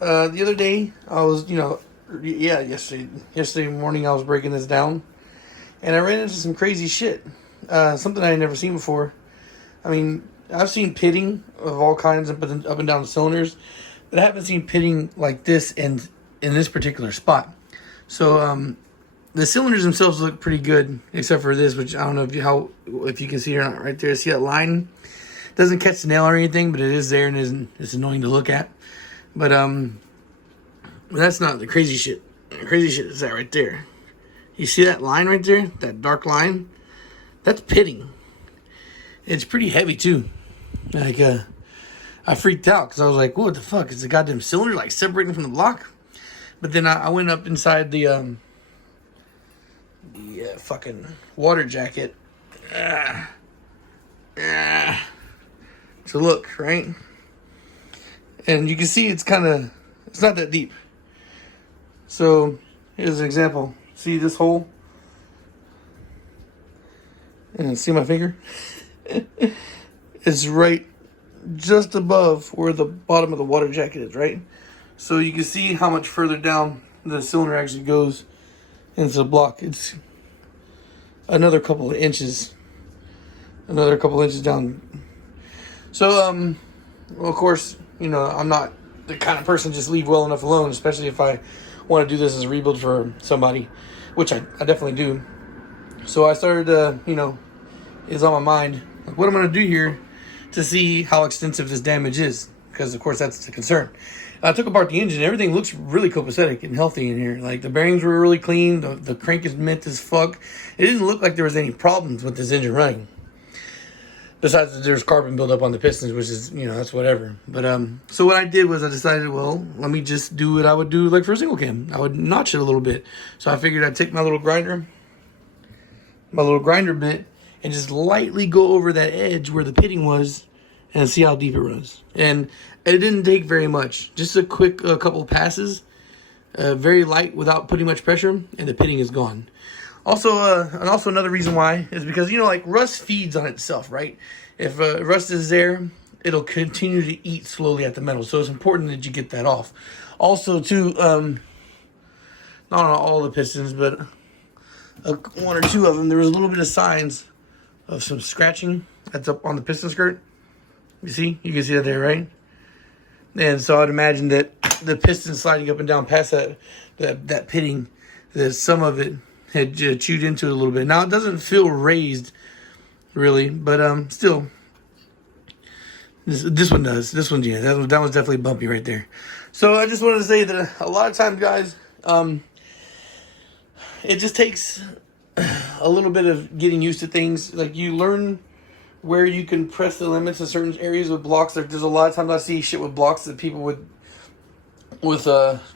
The other day, I was, yesterday morning, I was breaking this down, and I ran into some crazy shit. Something I had never seen before. I mean, I've seen pitting of all kinds up and down the cylinders, but I haven't seen pitting like this and in this particular spot. So, the cylinders themselves look pretty good, except for this, which I don't know if you can see it or not right there. See that line? Doesn't catch the nail or anything, but it is there and it's annoying to look at. But that's not the crazy shit. The crazy shit is that right there. You see that line right there? That dark line? That's pitting. It's pretty heavy too. Like I freaked out because I was like, "What the fuck? Is the goddamn cylinder like separating from the block?" But then I went up inside the fucking water jacket to look, right? And you can see it's not that deep. So here's an example. See this hole? And see my finger? It's right just above where the bottom of the water jacket is, right? So you can see how much further down the cylinder actually goes into the block. It's another couple of inches down. So, well, of course, I'm not the kind of person just leave well enough alone, especially if I want to do this as a rebuild for somebody, which I definitely do. So I started, is on my mind, like, what I'm going to do here to see how extensive this damage is, because, of course, that's the concern. I took apart the engine. Everything looks really copacetic and healthy in here. Like, the bearings were really clean. The crank is mint as fuck. It didn't look like there was any problems with this engine running. Besides that there's carbon buildup on the pistons, which is, that's whatever. But, so what I did was I decided, well, let me just do what I would do like for a single cam. I would notch it a little bit. So I figured I'd take my little grinder bit, and just lightly go over that edge where the pitting was and see how deep it runs. And it didn't take very much. Just a quick couple of passes, very light without putting much pressure, and the pitting is gone. Also, another reason why is because, like rust feeds on itself, right? If rust is there, it'll continue to eat slowly at the metal. So it's important that you get that off. Also, too, not on all the pistons, but one or two of them, there was a little bit of signs of some scratching that's up on the piston skirt. You can see that there, right? And so I'd imagine that the piston sliding up and down past that pitting, that some of it had chewed into it a little bit. Now, it doesn't feel raised, really, but still, this one does. This one, yeah, that one's definitely bumpy right there. So I just wanted to say that a lot of times, guys, it just takes a little bit of getting used to things. Like, you learn where you can press the limits in certain areas with blocks. There's a lot of times I see shit with blocks that people with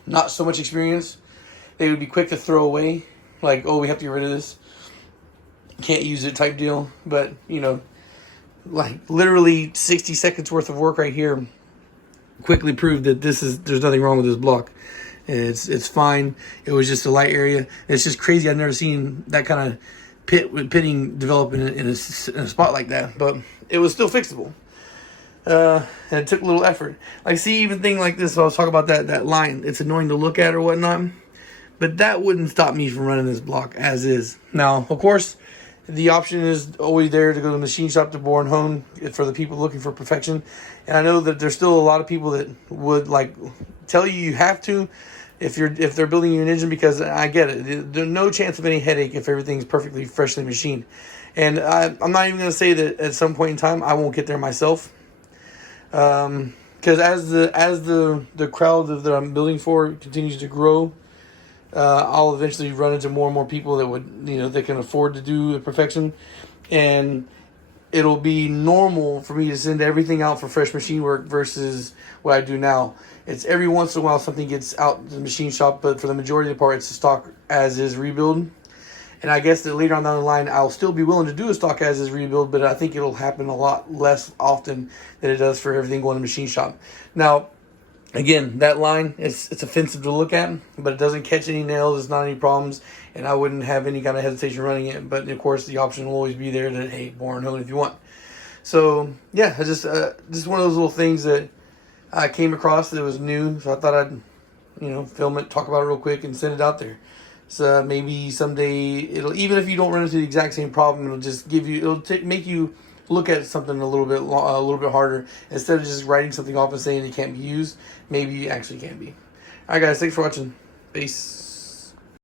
not so much experience, they would be quick to throw away. Like, oh, we have to get rid of this. Can't use it type deal. But, like literally 60 seconds worth of work right here quickly proved that there's nothing wrong with this block. It's fine. It was just a light area. It's just crazy. I've never seen that kind of pitting develop in a spot like that. But it was still fixable. And it took a little effort. Like, see, even thing like this, so I was talking about that line. It's annoying to look at or whatnot. But that wouldn't stop me from running this block as is. Now, of course, the option is always there to go to the machine shop to bore and hone for the people looking for perfection. And I know that there's still a lot of people that would like tell you have to if they're building you an engine, because I get it. There's no chance of any headache if everything's perfectly freshly machined. And I'm not even going to say that at some point in time I won't get there myself. Because as the crowd that I'm building for continues to grow, I'll eventually run into more and more people that would, that can afford to do the perfection, and it'll be normal for me to send everything out for fresh machine work versus what I do now. It's every once in a while something gets out to the machine shop, but for the majority of the part, it's a stock as is rebuild. And I guess that later on down the line, I'll still be willing to do a stock as is rebuild, but I think it'll happen a lot less often than it does for everything going to the machine shop. Now, again, that line, it's offensive to look at, but it doesn't catch any nails. It's not any problems, and I wouldn't have any kind of hesitation running it. But, of course, the option will always be there that, hey, bore and hone if you want. So, yeah, it's just one of those little things that I came across it was new, so I thought I'd, film it, talk about it real quick, and send it out there. So maybe someday it'll, even if you don't run into the exact same problem, it'll just give you, make you look at something a little bit harder instead of just writing something off and saying it can't be used. Maybe it actually can be. All right, guys, thanks for watching. Peace.